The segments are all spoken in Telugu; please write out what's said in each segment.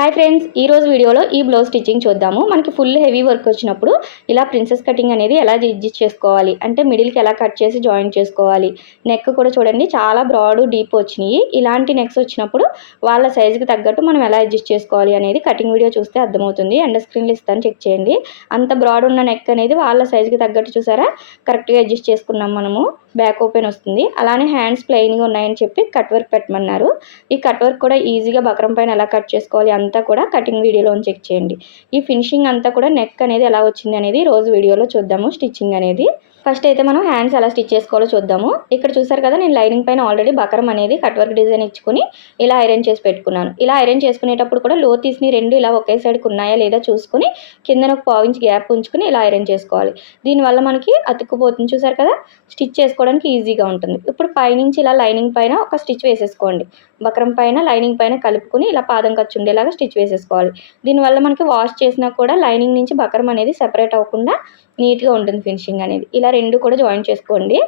హాయ్ ఫ్రెండ్స్ ఈ రోజు వీడియోలో ఈ బ్లౌజ్ స్టిచ్చింగ్ చూద్దాము. మనకి ఫుల్ హెవీ వర్క్ వచ్చినప్పుడు ఇలా ప్రిన్సెస్ కటింగ్ అనేది ఎలా అడ్జస్ట్ చేసుకోవాలి? అంటే మిడిల్కి ఎలా కట్ చేసి జాయిన్ చేసుకోవాలి? నెక్ కూడా చూడండి చాలా బ్రాడ్ డీప్ వచ్చినాయి. ఇలాంటి నెక్స్ వచ్చినప్పుడు వాళ్ళ సైజుకి తగ్గట్టు మనం ఎలా అడ్జస్ట్ చేసుకోవాలి అనేది కటింగ్ వీడియో చూస్తే అర్థమవుతుంది. అండ్ స్క్రీన్లు ఇస్తాను చెక్ చేయండి. అంత బ్రాడ్ ఉన్న నెక్ అనేది వాళ్ళ సైజుకి తగ్గట్టు చూసారా? కరెక్ట్గా అడ్జస్ట్ చేసుకున్నాం మనము. బ్యాక్ ఓపెన్ వస్తుంది. అలానే హ్యాండ్స్ ప్లెయిన్గా ఉన్నాయని చెప్పి కట్ వర్క్ పెట్టమన్నారు. ఈ కట్ వర్క్ కూడా ఈజీగా బక్రం పైన ఎలా కట్ చేసుకోవాలి అంతా కూడా కటింగ్ వీడియోలో చెక్ చేయండి. ఈ ఫినిషింగ్ అంతా కూడా నెక్ అనేది ఎలా వచ్చింది అనేది రోజు వీడియోలో చూద్దాము స్టిచ్చింగ్ అనేది. ఫస్ట్ అయితే మనం హ్యాండ్స్ ఎలా స్టిచ్ చేసుకోవాలో చూద్దాము. ఇక్కడ చూసారు కదా నేను లైనింగ్ పైన ఆల్రెడీ బకరం అనేది కట్ వర్క్ డిజైన్ ఇచ్చుకొని ఇలా ఐరన్ చేసి పెట్టుకున్నాను. ఇలా ఐరన్ చేసుకునేటప్పుడు కూడా లో తీసిన రెండు ఇలా ఒకే సైడ్కి ఉన్నాయా లేదా చూసుకుని కిందన ఒక పావు ఇంచ్ గ్యాప్ ఉంచుకొని ఇలా ఐరన్ చేసుకోవాలి. దీనివల్ల మనకి అతుక్కుపోతుంది చూసారు కదా స్టిచ్ చేసుకోవడానికి ఈజీగా ఉంటుంది. ఇప్పుడు పైనుంచి ఇలా లైనింగ్ పైన ఒక స్టిచ్ వేసేసుకోండి. బకరం పైన లైనింగ్ పైన కలుపుకొని ఇలా పాదం ఖర్చు ఉండేలాగా స్టిచ్ వేసేసుకోవాలి. దీనివల్ల మనకి వాష్ చేసినా కూడా లైనింగ్ నుంచి బకరం అనేది సెపరేట్ అవ్వకుండా నీట్గా ఉంటుంది ఫినిషింగ్ అనేది. ఇలా రెండు కూడా జాయిన్ చేసుకోండి.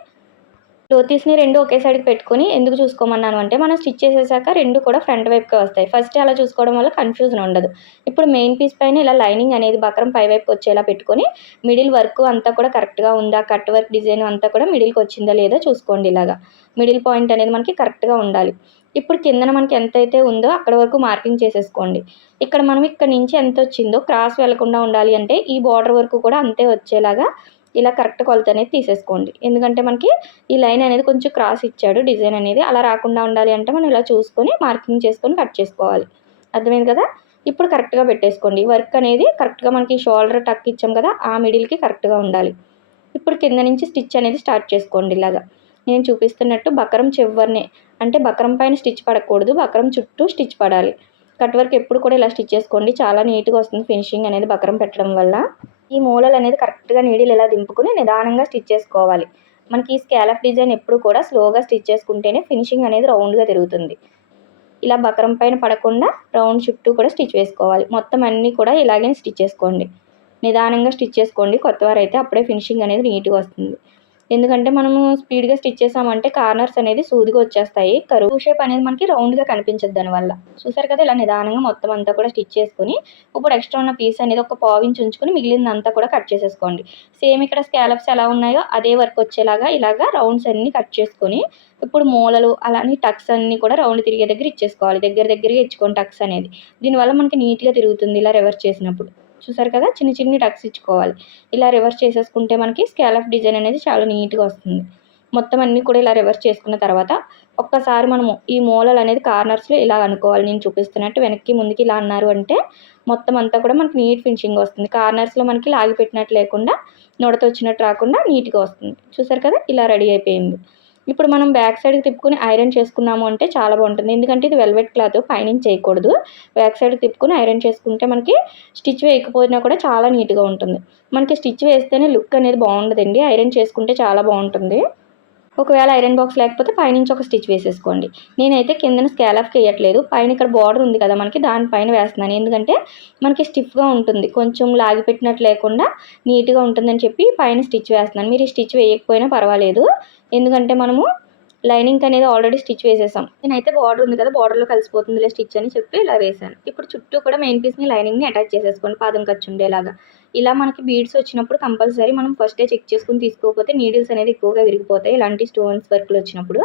లోతీస్ని రెండు ఒకే సైడ్కి పెట్టుకొని ఎందుకు చూసుకోమన్నాను అంటే మనం స్టిచ్ చేసేసాక రెండు కూడా ఫ్రంట్ వైపుకి వస్తాయి. ఫస్ట్ అలా చూసుకోవడం వల్ల కన్ఫ్యూజన్ ఉండదు. ఇప్పుడు మెయిన్ పీస్ పైన ఇలా లైనింగ్ అనేది బకరం పై వైపు వచ్చేలా పెట్టుకొని మిడిల్ వర్క్ అంతా కూడా కరెక్ట్గా ఉందా కట్ వర్క్ డిజైన్ అంతా కూడా మిడిల్కి వచ్చిందా లేదా చూసుకోండి ఇలాగా. మిడిల్ పాయింట్ అనేది మనకి కరెక్ట్గా ఉండాలి. ఇప్పుడు కిందన మనకి ఎంత అయితే ఉందో అక్కడ వరకు మార్కింగ్ చేసేసుకోండి. ఇక్కడ మనం ఇక్కడ నుంచి ఎంత వచ్చిందో క్రాస్ వెళ్ళకుండా ఉండాలి అంటే ఈ బార్డర్ వరకు కూడా అంతే వచ్చేలాగా ఇలా కరెక్ట్ కొలత అనేది తీసేసుకోండి. ఎందుకంటే మనకి ఈ లైన్ అనేది కొంచెం క్రాస్ ఇచ్చాడు డిజైన్ అనేది అలా రాకుండా ఉండాలి అంటే మనం ఇలా చూసుకొని మార్కింగ్ చేసుకొని కట్ చేసుకోవాలి. అర్థమైంది కదా? ఇప్పుడు కరెక్ట్గా పెట్టేసుకోండి. వర్క్ అనేది కరెక్ట్గా మనకి షోల్డర్ టక్ ఇచ్చాం కదా ఆ మిడిల్కి కరెక్ట్గా ఉండాలి. ఇప్పుడు కింద నుంచి స్టిచ్ అనేది స్టార్ట్ చేసుకోండి ఇలాగా. నేను చూపిస్తున్నట్టు బకరం చివరిని అంటే బకరం పైన స్టిచ్ పడకూడదు బకరం చుట్టూ స్టిచ్ పడాలి. కట్ వర్క్ ఎప్పుడు కూడా ఇలా స్టిచ్ చేసుకోండి. చాలా నీట్గా వస్తుంది ఫినిషింగ్ అనేది బకరం పెట్టడం వల్ల. ఈ మూలలు అనేది కరెక్ట్గా నీడీలు ఇలా దింపుకుని నిదానంగా స్టిచ్ చేసుకోవాలి. మనకి ఈ స్కాలప్ డిజైన్ ఎప్పుడు కూడా స్లోగా స్టిచ్ చేసుకుంటేనే ఫినిషింగ్ అనేది రౌండ్గా తిరుగుతుంది. ఇలా బకరం పైన పడకుండా రౌండ్ చుట్టూ కూడా స్టిచ్ వేసుకోవాలి. మొత్తం అన్నీ కూడా ఇలాగే స్టిచ్ చేసుకోండి. నిదానంగా స్టిచ్ చేసుకోండి. కొత్తవారైతే అప్పుడే ఫినిషింగ్ అనేది నీట్గా వస్తుంది. ఎందుకంటే మనము స్పీడ్గా స్టిచ్ చేసామంటే కార్నర్స్ అనేది సూదిగా వచ్చేస్తాయి. కరువు షేప్ అనేది మనకి రౌండ్గా కనిపించదు దానివల్ల. చూసారు కదా ఇలా నిదానంగా మొత్తం అంతా కూడా స్టిచ్ చేసుకుని ఇప్పుడు ఎక్స్ట్రా ఉన్న పీస్ అనేది ఒక పావించి ఉంచుకొని మిగిలిందంతా కూడా కట్ చేసేసుకోండి. సేమ్ ఇక్కడ స్కాలప్స్ ఎలా ఉన్నాయో అదే వర్క్ వచ్చేలాగా ఇలాగా రౌండ్స్ అన్ని కట్ చేసుకొని ఇప్పుడు మూలలు అలానే టక్స్ అన్నీ కూడా రౌండ్ తిరిగే దగ్గర ఇచ్చేసుకోవాలి. దగ్గర దగ్గరగా ఇచ్చుకోండి టక్స్ అనేది. దీనివల్ల మనకి నీట్గా తిరుగుతుంది ఇలా రివర్స్ చేసినప్పుడు. చూసారు కదా? చిన్న చిన్ని టక్స్ ఇచ్చుకోవాలి. ఇలా రివర్స్ చేసేసుకుంటే మనకి స్కాలప్ డిజైన్ అనేది చాలా నీట్గా వస్తుంది. మొత్తం అన్నీ కూడా ఇలా రివర్స్ చేసుకున్న తర్వాత ఒక్కసారి మనము ఈ మూలలు అనేది కార్నర్స్లో ఇలా అనుకోవాలి. నేను చూపిస్తున్నట్టు వెనక్కి ముందుకి ఇలా అన్నారు అంటే మొత్తం అంతా కూడా మనకి నీట్ ఫినిషింగ్ వస్తుంది. కార్నర్స్లో మనకి లాగి పెట్టినట్టు లేకుండా నొడత వచ్చినట్టు రాకుండా నీట్గా వస్తుంది. చూసారు కదా? ఇలా రెడీ అయిపోయింది. ఇప్పుడు మనం బ్యాక్ సైడ్కి తిప్పుకుని ఐరన్ చేసుకున్నాము అంటే చాలా బాగుంటుంది. ఎందుకంటే ఇది వెల్వెట్ క్లాత్ పైనుంచి చేయకూడదు. బ్యాక్ సైడ్ తిప్పుకుని ఐరన్ చేసుకుంటే మనకి స్టిచ్ వేయకపోయినా కూడా చాలా నీట్గా ఉంటుంది. మనకి స్టిచ్ వేస్తేనే లుక్ అనేది బాగుండదండి. ఐరన్ చేసుకుంటే చాలా బాగుంటుంది. ఒకవేళ ఐరన్ బాక్స్ లేకపోతే పైనుంచి ఒక స్టిచ్ వేసేసుకోండి. నేనైతే కిందన స్కాలఫ్కి వేయట్లేదు పైన ఇక్కడ బార్డర్ ఉంది కదా మనకి దానిపైన వేస్తున్నాను. ఎందుకంటే మనకి స్టిఫ్గా ఉంటుంది. కొంచెం లాగిపెట్టినట్టు లేకుండా నీట్గా ఉంటుందని చెప్పి పైన స్టిచ్ వేస్తున్నాను. మీరు ఈ స్టిచ్ వేయకపోయినా పర్వాలేదు. ఎందుకంటే మనము లైనింగ్ అనేది ఆల్రెడీ స్టిచ్ వేసేసాం. నేనైతే బార్డర్ ఉంది కదా బార్డర్లో కలిసిపోతుందిలే స్టిచ్ అని చెప్పి ఇలా వేసాను ఇప్పుడు చుట్టూ కూడా మెయిన్ పీస్ని లైనింగ్ని అటాచ్ చేసేసుకోండి పాదం ఖర్చు ఉండేలాగా. ఇలా మనకి బీడ్స్ వచ్చినప్పుడు కంపల్సరీ మనం ఫస్టే చెక్ చేసుకుని తీసుకోకపోతే నీడిల్స్ అనేది ఎక్కువగా విరిగిపోతాయి. ఇలాంటి స్టోన్స్ వర్క్లు వచ్చినప్పుడు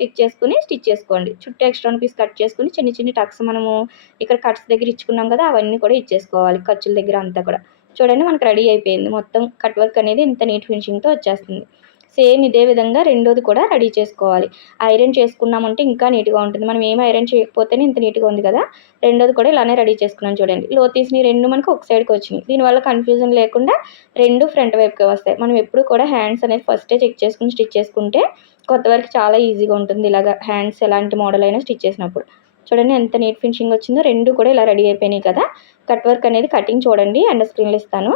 చెక్ చేసుకుని స్టిచ్ చేసుకోండి. చుట్టూ ఎక్స్ట్రా పీస్ కట్ చేసుకుని చిన్న చిన్న టక్స్ మనము ఇక్కడ కట్స్ దగ్గర ఇచ్చుకున్నాం కదా అవన్నీ కూడా ఇచ్చేసుకోవాలి ఖర్చుల దగ్గర అంతా కూడా. చూడండి మనకు రెడీ అయిపోయింది. మొత్తం కట్ వర్క్ అనేది ఇంత నీట్ ఫినిషింగ్తో వచ్చేస్తుంది. సేమ్ ఇదే విధంగా రెండోది కూడా రెడీ చేసుకోవాలి. ఐరన్ చేసుకున్నామంటే ఇంకా నీట్గా ఉంటుంది. మనం ఏం ఐరన్ చేయకపోతేనే ఇంత నీట్గా ఉంది కదా. రెండోది కూడా ఇలానే రెడీ చేసుకున్నాం చూడండి. లోతీస్ని రెండు మనకు ఒక సైడ్కి వచ్చినాయి. దీనివల్ల కన్ఫ్యూజన్ లేకుండా రెండు ఫ్రంట్ వైపుకి వస్తాయి. మనం ఎప్పుడు కూడా హ్యాండ్స్ అనేది ఫస్టే చెక్ చేసుకుని స్టిచ్ చేసుకుంటే కొత్త వరకు చాలా ఈజీగా ఉంటుంది ఇలాగ హ్యాండ్స్ ఎలాంటి మోడల్ అయినా స్టిచ్ చేసినప్పుడు. చూడండి ఎంత నీట్ ఫినిషింగ్ వచ్చిందో రెండు కూడా ఇలా రెడీ అయిపోయినాయి కదా. కట్ వర్క్ అనేది కటింగ్ చూడండి అండ్ స్క్రీన్లో ఇస్తాను.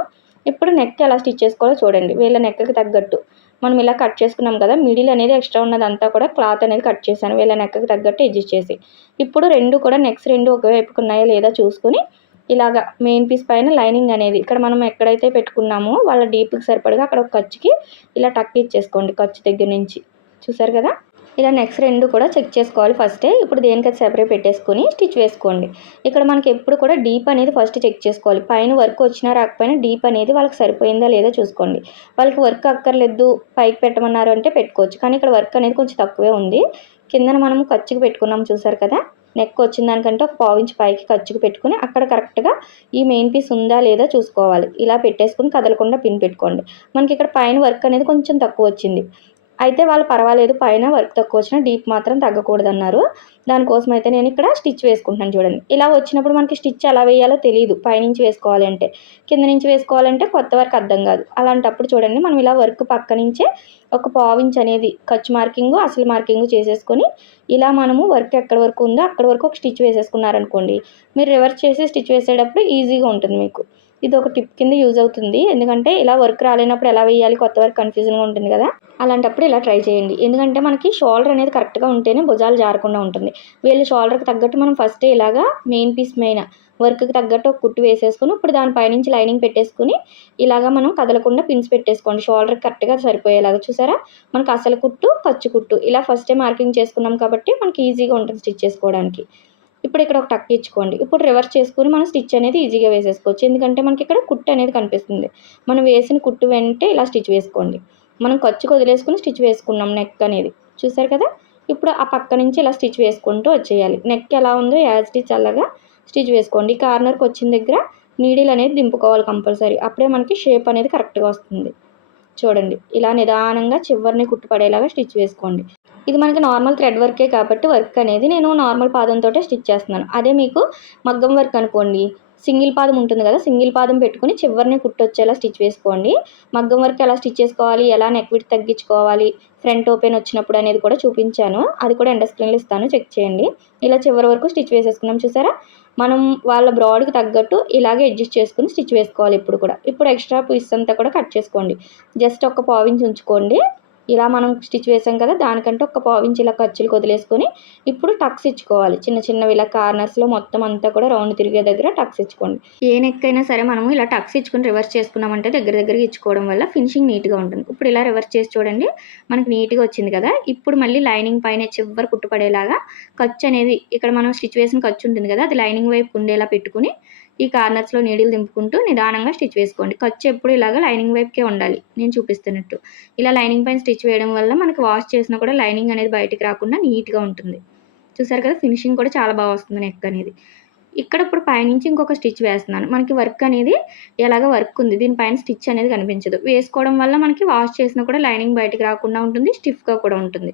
ఇప్పుడు నెక్ ఎలా స్టిచ్ చేసుకోవాలో చూడండి. వీళ్ళ నెక్కి తగ్గట్టు. మనం ఇలా కట్ చేసుకున్నాం కదా మిడిల్ అనేది ఎక్స్ట్రా ఉన్నదంతా కూడా క్లాత్ అనేది కట్ చేశాను. వీళ్ళ నెక్కకి తగ్గట్టు అడ్జస్ట్ చేసి. ఇప్పుడు రెండు కూడా నెక్స్ట్ రెండు ఒకవైపుకు ఉన్నాయా లేదా చూసుకొని ఇలాగ మెయిన్ పీస్ పైన లైనింగ్ అనేది ఇక్కడ మనం ఎక్కడైతే పెట్టుకున్నామో వాళ్ళ డీప్కి సరిపడగా అక్కడ ఒక ఖర్చుకి ఇలా టక్ ఇచ్చేసుకోండి ఖర్చు దగ్గర నుంచి. చూసారు కదా? ఇలా నెక్స్ట్ రెండు కూడా చెక్ చేసుకోవాలి ఫస్టే ఇప్పుడు దేనికైతే సెపరేట్ పెట్టేసుకొని స్టిచ్ వేసుకోండి. ఇక్కడ మనకి ఎప్పుడు కూడా డీప్ అనేది ఫస్ట్ చెక్ చేసుకోవాలి. పైన వర్క్ వచ్చినా రాకపోయినా డీప్ అనేది వాళ్ళకి సరిపోయిందా లేదా చూసుకోండి. వాళ్ళకి వర్క్ అక్కర్లేదు పైకి పెట్టమన్నారు అంటే పెట్టుకోవచ్చు. కానీ ఇక్కడ వర్క్ అనేది కొంచెం తక్కువే ఉంది. కిందన మనం ఖర్చుకు పెట్టుకున్నాం చూసారు కదా? నెక్ వచ్చిన దానికంటే ఒక పావు పైకి ఖర్చుకు పెట్టుకుని అక్కడ కరెక్ట్గా ఈ మెయిన్ పీస్ ఉందా లేదా చూసుకోవాలి. ఇలా పెట్టేసుకుని కదలకుండా పిన్ పెట్టుకోండి. మనకి ఇక్కడ పైన వర్క్ అనేది కొంచెం తక్కువ వచ్చింది. అయితే వాళ్ళు పర్వాలేదు పైన వర్క్ తక్కువ వచ్చినా డీప్ మాత్రం తగ్గకూడదు అన్నారు దానికోసం అయితే నేను ఇక్కడ స్టిచ్ వేసుకుంటున్నాను చూడండి. ఇలా వచ్చినప్పుడు మనకి స్టిచ్ ఎలా వేయాలో తెలియదు పైనుంచి వేసుకోవాలి అంటే. కింద నుంచి వేసుకోవాలంటే కొత్త వర్క్ అర్థం కాదు. అలాంటప్పుడు చూడండి మనం ఇలా వర్క్ పక్క నుంచే ఒక పావించ్ అనేది ఖర్చు మార్కింగ్ అసలు మార్కింగ్ చేసేసుకొని ఇలా మనము వర్క్ ఎక్కడ వరకు ఉందో అక్కడ వరకు ఒక స్టిచ్ వేసేసుకున్నారనుకోండి మీరు రివర్స్ చేసి స్టిచ్ వేసేటప్పుడు ఈజీగా ఉంటుంది మీకు. ఇది ఒక టిప్ కింద యూజ్ అవుతుంది. ఎందుకంటే ఇలా వర్క్ రాలేనప్పుడు ఎలా వేయాలి కొత్త వర్క్ కన్ఫ్యూజన్గా ఉంటుంది కదా? అలాంటప్పుడు ఇలా ట్రై చేయండి. ఎందుకంటే మనకి షోల్డర్ అనేది కరెక్ట్గా ఉంటేనే భుజాలు జారకుండా ఉంటుంది. వీళ్ళు షోల్డర్కి తగ్గట్టు మనం ఫస్ట్ ఇలాగా మెయిన్ పీస్ మెయిన్ వర్క్కి తగ్గట్టు ఒక కుట్టు వేసేసుకుని ఇప్పుడు దానిపైనుంచి లైనింగ్ పెట్టేసుకుని ఇలాగా మనం కదలకుండా పిన్స్ పెట్టేసుకోండి. షోల్డర్ కరెక్ట్గా సరిపోయేలాగా చూసారా? మనకు అసలు కుట్టు ఖర్చు కుట్టు. ఇలా ఫస్టే మార్కింగ్ చేసుకున్నాం కాబట్టి మనకి ఈజీగా ఉంటుంది స్టిచ్ చేసుకోవడానికి. ఇప్పుడు ఇక్కడ ఒక టక్ ఇచ్చుకోండి. ఇప్పుడు రివర్స్ చేసుకుని మనం స్టిచ్ అనేది ఈజీగా వేసేసుకోవచ్చు. ఎందుకంటే మనకి ఇక్కడ కుట్టు అనేది కనిపిస్తుంది. మనం వేసిన కుట్టు వెంటే ఇలా స్టిచ్ వేసుకోండి. మనం ఖర్చుకు వదిలేసుకుని స్టిచ్ వేసుకున్నాం నెక్ అనేది. చూసారు కదా? ఇప్పుడు ఆ పక్క నుంచి ఇలా స్టిచ్ వేసుకుంటూ వచ్చేయాలి. నెక్ ఎలా ఉందో యాజ్ స్టిచ్ అలాగా స్టిచ్ వేసుకోండి. కార్నర్కి వచ్చిన దగ్గర నీడిల్ అనేది దింపుకోవాలి కంపల్సరీ అప్పుడే మనకి షేప్ అనేది కరెక్ట్గా వస్తుంది. చూడండి. ఇలా నిదానంగా చివరిని కుట్టుపడేలాగా స్టిచ్ వేసుకోండి. ఇది మనకి నార్మల్ థ్రెడ్ వర్కే కాబట్టి వర్క్ అనేది నేను నార్మల్ పాదంతో స్టిచ్ చేస్తున్నాను. అదే మీకు మగ్గం వర్క్ అనుకోండి. సింగిల్ పాదం ఉంటుంది కదా సింగిల్ పాదం పెట్టుకుని చివరిని కుట్టొచ్చేలా స్టిచ్ వేసుకోండి. మగ్గం వర్క్ ఎలా స్టిచ్ చేసుకోవాలి ఎలా నెక్విట్ తగ్గించుకోవాలి ఫ్రంట్ ఓపెన్ వచ్చినప్పుడు అనేది కూడా చూపించాను. అది కూడా ఎండ స్క్రీన్లో ఇస్తాను చెక్ చేయండి. ఇలా చివరి వరకు స్టిచ్ వేసేసుకున్నాం చూసారా? మనం వాళ్ళ బ్రాడ్కి తగ్గట్టు ఇలాగే అడ్జస్ట్ చేసుకుని స్టిచ్ వేసుకోవాలి ఇప్పుడు కూడా. ఇప్పుడు ఎక్స్ట్రా పీస్ అంతా కూడా కట్ చేసుకోండి. జస్ట్ ఒక పావించి ఉంచుకోండి. ఇలా మనం స్టిచ్ వేసాం కదా దానికంటే ఒక పావించి ఇలా ఖర్చులు వదిలేసుకొని ఇప్పుడు టక్స్ ఇచ్చుకోవాలి. చిన్న చిన్నవి ఇలా కార్నర్స్లో మొత్తం అంతా కూడా రౌండ్ తిరిగే దగ్గర టక్స్ ఇచ్చుకోండి. ఏ నెక్ అయినా సరే మనము ఇలా టక్స్ ఇచ్చుకొని రివర్స్ చేసుకున్నామంటే దగ్గర దగ్గరగా ఇచ్చుకోవడం వల్ల ఫినిషింగ్ నీట్గా ఉంటుంది. ఇప్పుడు ఇలా రివర్స్ చేసి చూడండి మనకి నీట్గా వచ్చింది కదా ఇప్పుడు మళ్ళీ లైనింగ్ పైన చివరి కుట్టుపడేలాగా ఖర్చు అనేది ఇక్కడ మనం స్టిచ్ వేసిన ఖర్చు ఉంటుంది కదా అది లైనింగ్ వైపు ఉండేలా పెట్టుకుని ఈ కార్నర్స్లో నీడిల్ దింపుకుంటూ నిదానంగా స్టిచ్ వేసుకోండి. ఖర్చు ఎప్పుడు ఇలాగ లైనింగ్ వైపుకే ఉండాలి. నేను చూపిస్తున్నట్టు. ఇలా లైనింగ్ పైన స్టిచ్ వేయడం వల్ల మనకి వాష్ చేసినా కూడా లైనింగ్ అనేది బయటికి రాకుండా నీట్గా ఉంటుంది. చూసారు కదా ఫినిషింగ్ కూడా చాలా బాగా వస్తుంది నెక్ అనేది. ఇక్కడ ఇప్పుడు పైనుంచి ఇంకొక స్టిచ్ వేస్తున్నాను. మనకి వర్క్ అనేది ఎలాగ వర్క్ ఉంది? దీనిపైన స్టిచ్ అనేది కనిపించదు. వేసుకోవడం వల్ల మనకి వాష్ చేసినా కూడా లైనింగ్ బయటికి రాకుండా ఉంటుంది స్టిఫ్గా కూడా ఉంటుంది.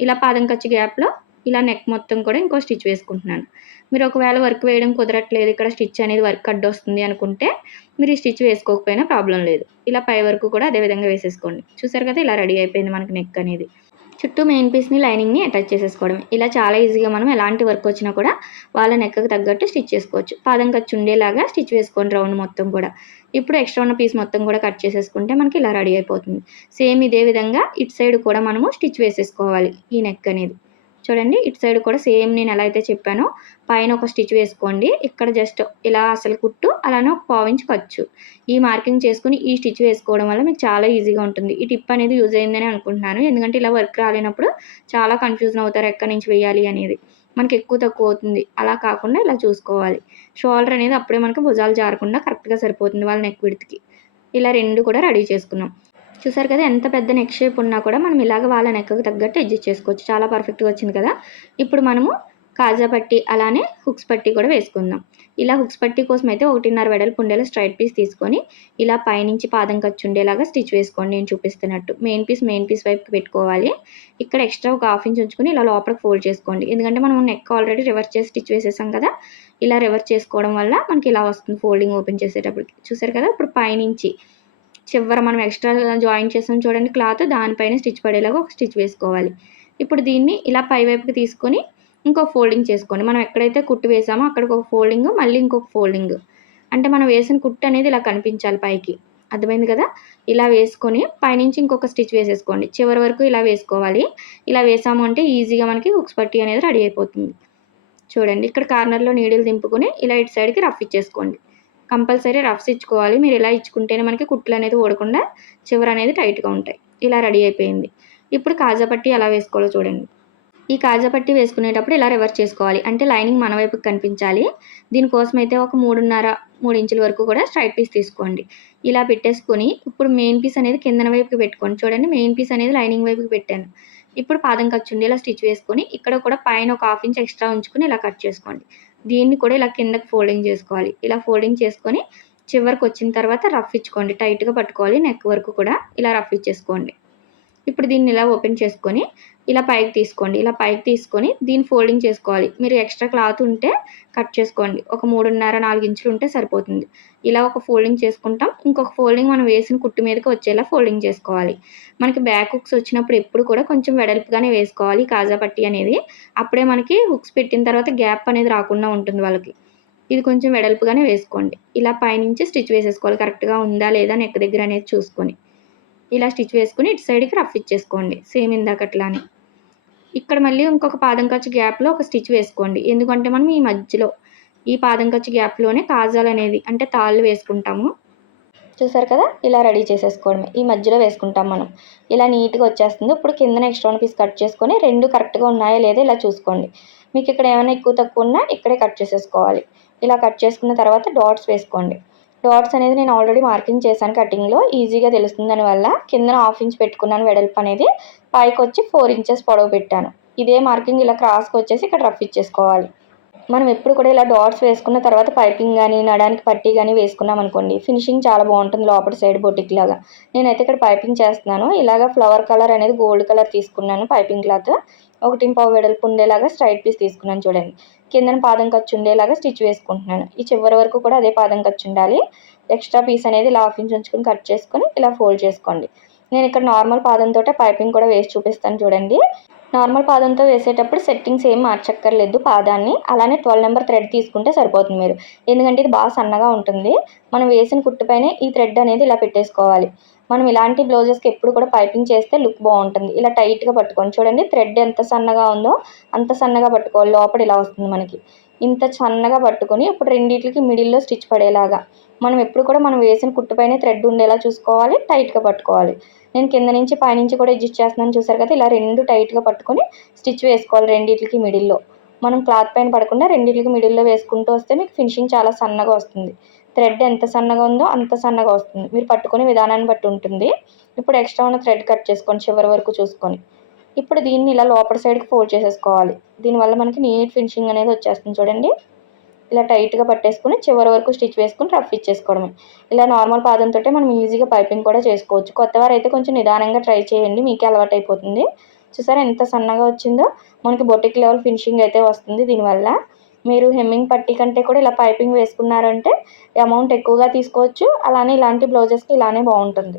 ఇలా పాదం ఖర్చు గ్యాప్లో ఇలా నెక్ మొత్తం కూడా ఇంకో స్టిచ్ వేసుకుంటున్నాను. మీరు ఒకవేళ వర్క్ వేయడం కుదరట్లేదు ఇక్కడ స్టిచ్ అనేది వర్క్ అడ్డొస్తుంది అనుకుంటే మీరు ఈ స్టిచ్ వేసుకోకపోయినా ప్రాబ్లం లేదు. ఇలా పై వరకు కూడా అదే విధంగా వేసేసుకోండి. చూసారు కదా ఇలా రెడీ అయిపోయింది మనకి నెక్ అనేది. చుట్టూ మెయిన్ పీస్ని లైనింగ్ని అటాచ్ చేసేసుకోవడం. ఇలా చాలా ఈజీగా మనం ఎలాంటి వర్క్ వచ్చినా కూడా వాళ్ళ నెక్కకు తగ్గట్టు స్టిచ్ చేసుకోవచ్చు. పాదం ఖర్చు ఉండేలాగా స్టిచ్ వేసుకోండి రౌండ్ మొత్తం కూడా. ఇప్పుడు ఎక్స్ట్రా ఉన్న పీస్ మొత్తం కూడా కట్ చేసేసుకుంటే మనకి ఇలా రెడీ అయిపోతుంది. సేమ్ ఇదే విధంగా ఇటు సైడ్ కూడా మనము స్టిచ్ వేసేసుకోవాలి ఈ నెక్ అనేది. చూడండి ఇటు సైడ్ కూడా సేమ్ నేను ఎలా అయితే చెప్పానో పైన ఒక స్టిచ్ వేసుకోండి. ఇక్కడ జస్ట్ ఇలా అసలు కుట్టు అలానే ఒక పావించి ఖర్చు. ఈ మార్కింగ్ చేసుకుని ఈ స్టిచ్ వేసుకోవడం వల్ల మీకు చాలా ఈజీగా ఉంటుంది. ఈ టిప్ అనేది యూజ్ అయిందని అనుకుంటున్నాను. ఎందుకంటే ఇలా వర్క్ రాలేనప్పుడు చాలా కన్ఫ్యూజన్ అవుతారు ఎక్కడి నుంచి వేయాలి అనేది. మనకి ఎక్కువ తక్కువ అవుతుంది. అలా కాకుండా ఇలా చూసుకోవాలి. షోల్డర్ అనేది అప్పుడే మనకు భుజాలు జారకుండా కరెక్ట్గా సరిపోతుంది వాళ్ళ నెక్ విడితికి ఇలా రెండు కూడా రెడీ చేసుకున్నాం. చూసారు కదా ఎంత పెద్ద నెక్ షేప్ ఉన్నా కూడా మనం ఇలాగ వాళ్ళ నెక్కకు తగ్గట్టు అడ్జస్ట్ చేసుకోవచ్చు. చాలా పర్ఫెక్ట్గా వచ్చింది కదా. ఇప్పుడు మనము కాజా పట్టి అలానే హుక్స్ పట్టి కూడా వేసుకుందాం. ఇలా హుక్స్ పట్టి కోసం అయితే ఒకటిన్నర వెడల్పు ఉండేలా స్ట్రైట్ పీస్ తీసుకొని ఇలా పైనుంచి పాదం ఖర్చు ఉండేలాగా స్టిచ్ వేసుకోండి. నేను చూపిస్తున్నట్టు. మెయిన్ పీస్ మెయిన్ పీస్ వైపుకి పెట్టుకోవాలి. ఇక్కడ ఎక్స్ట్రా ఒక హాఫ్ ఇంచ్ ఉంచుకొని ఇలా లోపలికి ఫోల్డ్ చేసుకోండి. ఎందుకంటే మనం నెక్ ఆల్రెడీ రివర్స్ చేసి స్టిచ్ వేసేసాం కదా ఇలా రివర్స్ చేసుకోవడం వల్ల మనకి ఇలా వస్తుంది ఫోల్డింగ్ ఓపెన్ చేసేటప్పటికి. చూసారు కదా ఇప్పుడు పైనుంచి చివర మనం ఎక్స్ట్రా జాయిన్ చేసాం చూడండి క్లాత్ దానిపైన స్టిచ్ పడేలాగా ఒక స్టిచ్ వేసుకోవాలి. ఇప్పుడు దీన్ని ఇలా పై వైపుకి తీసుకొని ఇంకో ఫోల్డింగ్ చేసుకోండి. మనం ఎక్కడైతే కుట్టు వేసామో అక్కడికి ఒక ఫోల్డింగ్ మళ్ళీ ఇంకొక ఫోల్డింగ్. అంటే మనం వేసిన కుట్టు అనేది ఇలా కనిపించాలి పైకి. అర్థమైంది కదా? ఇలా వేసుకొని పైనుంచి ఇంకొక స్టిచ్ వేసేసుకోండి. చివరి వరకు ఇలా వేసుకోవాలి. ఇలా వేసాము అంటే ఈజీగా మనకి హుక్స్ పట్టి అనేది రెడీ అయిపోతుంది. చూడండి ఇక్కడ కార్నర్లో నీడిల్ దింపుకొని ఇలా ఇటు సైడ్కి రఫ్ ఇచ్చేసుకోండి. కంపల్సరీ రఫ్స్ ఇచ్చుకోవాలి. మీరు ఇలా ఇచ్చుకుంటేనే మనకి కుట్లు అనేది ఊడకుండా చివర అనేది టైట్గా ఉంటాయి. ఇలా రెడీ అయిపోయింది. ఇప్పుడు కాజాపట్టి ఎలా వేసుకోవాలో చూడండి. ఈ కాజాపట్టి వేసుకునేటప్పుడు ఇలా రివర్స్ చేసుకోవాలి. అంటే లైనింగ్ మన వైపుకి కనిపించాలి. దీనికోసం అయితే ఒక మూడున్నర మూడు ఇంచుల వరకు కూడా స్ట్రైట్ పీస్ తీసుకోండి. ఇలా పెట్టేసుకొని ఇప్పుడు మెయిన్ పీస్ అనేది కిందన వైపుకి పెట్టుకోండి. చూడండి మెయిన్ పీస్ అనేది లైనింగ్ వైపుకి పెట్టాను. ఇప్పుడు పాదం ఖర్చు ఇలా స్టిచ్ వేసుకొని ఇక్కడ కూడా పైన ఒక హాఫ్ ఇంచ్ ఎక్స్ట్రా ఉంచుకొని ఇలా కట్ చేసుకోండి. దీన్ని కూడా ఇలా కిందకి ఫోల్డింగ్ చేసుకోవాలి. ఇలా ఫోల్డింగ్ చేసుకొని చివరికి వచ్చిన తర్వాత రఫ్ ఇచ్చుకోండి. టైట్గా పట్టుకోవాలి. నెక్ వరకు కూడా ఇలా రఫ్ ఇచ్చేసుకోండి. ఇప్పుడు దీన్ని ఇలా ఓపెన్ చేసుకొని ఇలా పైకి తీసుకోండి ఇలా పైకి తీసుకొని దీన్ని ఫోల్డింగ్ చేసుకోవాలి. మీరు ఎక్స్ట్రా క్లాత్ ఉంటే కట్ చేసుకోండి. ఒక మూడున్నర నాలుగు ఇంచులు ఉంటే సరిపోతుంది. ఇలా ఒక ఫోల్డింగ్ చేసుకుంటాం. ఇంకొక ఫోల్డింగ్ మనం వేసిన కుట్టు మీదకి వచ్చేలా ఫోల్డింగ్ చేసుకోవాలి. మనకి బ్యాక్ హుక్స్ వచ్చినప్పుడు ఎప్పుడు కూడా కొంచెం వెడల్పుగానే వేసుకోవాలి. కాజా పట్టి అనేది అప్పుడే మనకి హుక్స్ పెట్టిన తర్వాత గ్యాప్ అనేది రాకుండా ఉంటుంది వాళ్ళకి. ఇది కొంచెం వెడల్పుగానే వేసుకోండి. ఇలా పైనుంచి స్టిచ్ వేసేసుకోవాలి. కరెక్ట్గా ఉందా లేదా నెక్ దగ్గర అనేది చూసుకొని. ఇలా స్టిచ్ వేసుకుని ఇటు సైడ్కి రఫ్ ఇచ్చేసుకోండి. సేమ్ ఇందాకట్లానే. ఇక్కడ మళ్ళీ ఇంకొక పాదం ఖర్చు గ్యాప్లో ఒక స్టిచ్ వేసుకోండి. ఎందుకంటే మనం ఈ మధ్యలో ఈ పాదం ఖర్చు గ్యాప్లోనే కాజాలు అనేది అంటే తాళ్ళు వేసుకుంటాము. చూసారు కదా? ఇలా రెడీ చేసేసుకోవడమే. ఈ మధ్యలో వేసుకుంటాం మనం. ఇలా నీట్గా వచ్చేస్తుంది. ఇప్పుడు కింద ఎక్స్ట్రా పీస్ కట్ చేసుకొని రెండు కరెక్ట్గా ఉన్నాయా లేదా ఇలా చూసుకోండి. మీకు ఇక్కడ ఏమైనా ఎక్కువ తక్కువ ఉన్నా ఇక్కడే కట్ చేసేసుకోవాలి. ఇలా కట్ చేసుకున్న తర్వాత డాట్స్ వేసుకోండి. డాట్స్ అనేది నేను ఆల్రెడీ మార్కింగ్ చేశాను కటింగ్లో ఈజీగా తెలుస్తుంది దానివల్ల కింద హాఫ్ ఇంచ్ పెట్టుకున్నాను వెడల్పు అనేది. పైకి వచ్చి ఫోర్ ఇంచెస్ పొడవు పెట్టాను. ఇదే మార్కింగ్ ఇలా క్రాస్కి వచ్చేసి ఇక్కడ రఫ్ ఇచ్చేసుకోవాలి. మనం ఎప్పుడు కూడా ఇలా డాట్స్ వేసుకున్న తర్వాత పైపింగ్ కానీ నడానికి పట్టీ కానీ వేసుకున్నాం అనుకోండి ఫినిషింగ్ చాలా బాగుంటుంది లోపల సైడ్ బొటిక్ లాగా. నేనైతే ఇక్కడ పైపింగ్ చేస్తున్నాను. ఇలాగ ఫ్లవర్ కలర్ అనేది గోల్డ్ కలర్ తీసుకున్నాను పైపింగ్ క్లాత్ ఒకటి పావు వెడల్పు ఉండేలాగా స్ట్రైట్ పీస్ తీసుకున్నాను చూడండి. కిందన పాదం ఖర్చు ఉండేలాగా స్టిచ్ వేసుకుంటున్నాను. ఈ చివరి వరకు కూడా అదే పాదం ఖర్చు ఉండాలి. ఎక్స్ట్రా పీస్ అనేది ఇలా హాఫ్ ఇంచ్ ఉంచుకొని కట్ చేసుకొని ఇలా ఫోల్డ్ చేసుకోండి. నేను ఇక్కడ నార్మల్ పాదంతో పైపింగ్ కూడా వేసి చూపిస్తాను చూడండి. నార్మల్ పాదంతో వేసేటప్పుడు సెట్టింగ్స్ ఏం మార్చక్కర్లేదు పాదాన్ని. అలానే ట్వెల్వ్ నెంబర్ థ్రెడ్ తీసుకుంటే సరిపోతుంది మీరు. ఎందుకంటే ఇది బాగా సన్నగా ఉంటుంది. మనం వేసిన కుట్టుపైనే ఈ థ్రెడ్ అనేది ఇలా పెట్టేసుకోవాలి. మనం ఇలాంటి బ్లౌజెస్కి ఎప్పుడు కూడా పైపింగ్ చేస్తే లుక్ బాగుంటుంది. ఇలా టైట్గా పట్టుకోండి. చూడండి థ్రెడ్ ఎంత సన్నగా ఉందో అంత సన్నగా పట్టుకోవాలి. లోపల ఇలా వస్తుంది మనకి. ఇంత సన్నగా పట్టుకొని ఇప్పుడు రెండింటికి మిడిల్లో స్టిచ్ పడేలాగా. మనం ఎప్పుడు కూడా మనం వేసిన కుట్టుపైన థ్రెడ్ ఉండేలా చూసుకోవాలి. టైట్గా పట్టుకోవాలి. నేను కింద నుంచి పైనుంచి కూడా అడ్జస్ట్ చేస్తున్నాను. చూసారు కదా ఇలా రెండు టైట్గా పట్టుకొని స్టిచ్ వేసుకోవాలి రెండింటికి మిడిల్లో మనం క్లాత్ పైన పడకుండా రెండింటికి మిడిల్లో వేసుకుంటూ వస్తే మీకు ఫినిషింగ్ చాలా సన్నగా వస్తుంది. థ్రెడ్ ఎంత సన్నగా ఉందో అంత సన్నగా వస్తుంది. మీరు పట్టుకునే విధానాన్ని బట్టి ఉంటుంది. ఇప్పుడు ఎక్స్ట్రా ఉన్న థ్రెడ్ కట్ చేసుకొని చివరి వరకు చూసుకొని. ఇప్పుడు దీన్ని ఇలా లోపల సైడ్కి ఫోల్డ్ చేసేసుకోవాలి. దీనివల్ల మనకి నీట్ ఫినిషింగ్ అనేది వచ్చేస్తుంది చూడండి. ఇలా టైట్గా పట్టేసుకుని చివరి వరకు స్టిచ్ వేసుకుని రఫ్ ఇచ్చేసుకోవడమే. ఇలా నార్మల్ పాదంతో మనం ఈజీగా పైపింగ్ కూడా చేసుకోవచ్చు. కొత్తవారు అయితే కొంచెం నిదానంగా ట్రై చేయండి. మీకే అలవాటు అయిపోతుంది చూసారా ఎంత సన్నగా వచ్చిందో? మనకి బొటిక్ లెవెల్ ఫినిషింగ్ అయితే వస్తుంది దీనివల్ల. మీరు హెమ్మింగ్ పట్టి కంటే కూడా ఇలా పైపింగ్ వేసుకున్నారంటే అమౌంట్ ఎక్కువగా తీసుకోవచ్చు. అలానే ఇలాంటి బ్లౌజెస్కి ఇలానే బాగుంటుంది.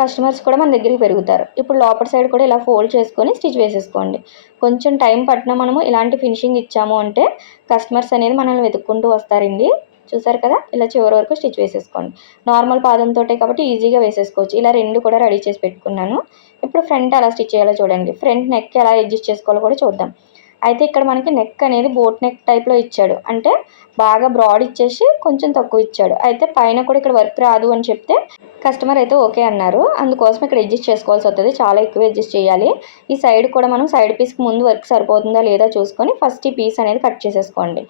కస్టమర్స్ కూడా మన దగ్గరికి పెరుగుతారు. ఇప్పుడు లోపల సైడ్ కూడా ఇలా ఫోల్డ్ చేసుకొని స్టిచ్ వేసేసుకోండి. కొంచెం టైం పట్టిన మనము ఇలాంటి ఫినిషింగ్ ఇచ్చాము అంటే కస్టమర్స్ అనేది మనల్ని వెతుక్కుంటూ వస్తారండి. చూసారు కదా? ఇలా చివరి వరకు స్టిచ్ వేసేసుకోండి. నార్మల్ పాదంతో కాబట్టి ఈజీగా వేసేసుకోవచ్చు. ఇలా రెండు కూడా రెడీ చేసి పెట్టుకున్నాను. ఇప్పుడు ఫ్రంట్ అలా స్టిచ్ చేయాలో చూడండి. ఫ్రంట్ నెక్ ఎలా అడ్జస్ట్ చేసుకోవాలో కూడా చూద్దాం. అయితే ఇక్కడ మనకి నెక్ అనేది బోట్ నెక్ టైప్లో ఇచ్చాడు. అంటే బాగా బ్రాడ్ ఇచ్చేసి కొంచెం తక్కువ ఇచ్చాడు. అయితే పైన కూడా ఇక్కడ వర్క్ రాదు అని చెప్తే కస్టమర్ అయితే ఓకే అన్నారు. అందుకోసం ఇక్కడ అడ్జస్ట్ చేసుకోవాల్సి వస్తుంది చాలా ఎక్కువ అడ్జస్ట్ చేయాలి. ఈ సైడ్ కూడా మనం సైడ్ పీస్కి ముందు వర్క్ సరిపోతుందా లేదా చూసుకొని ఫస్ట్ ఈ పీస్ అనేది కట్ చేసేసుకోండి.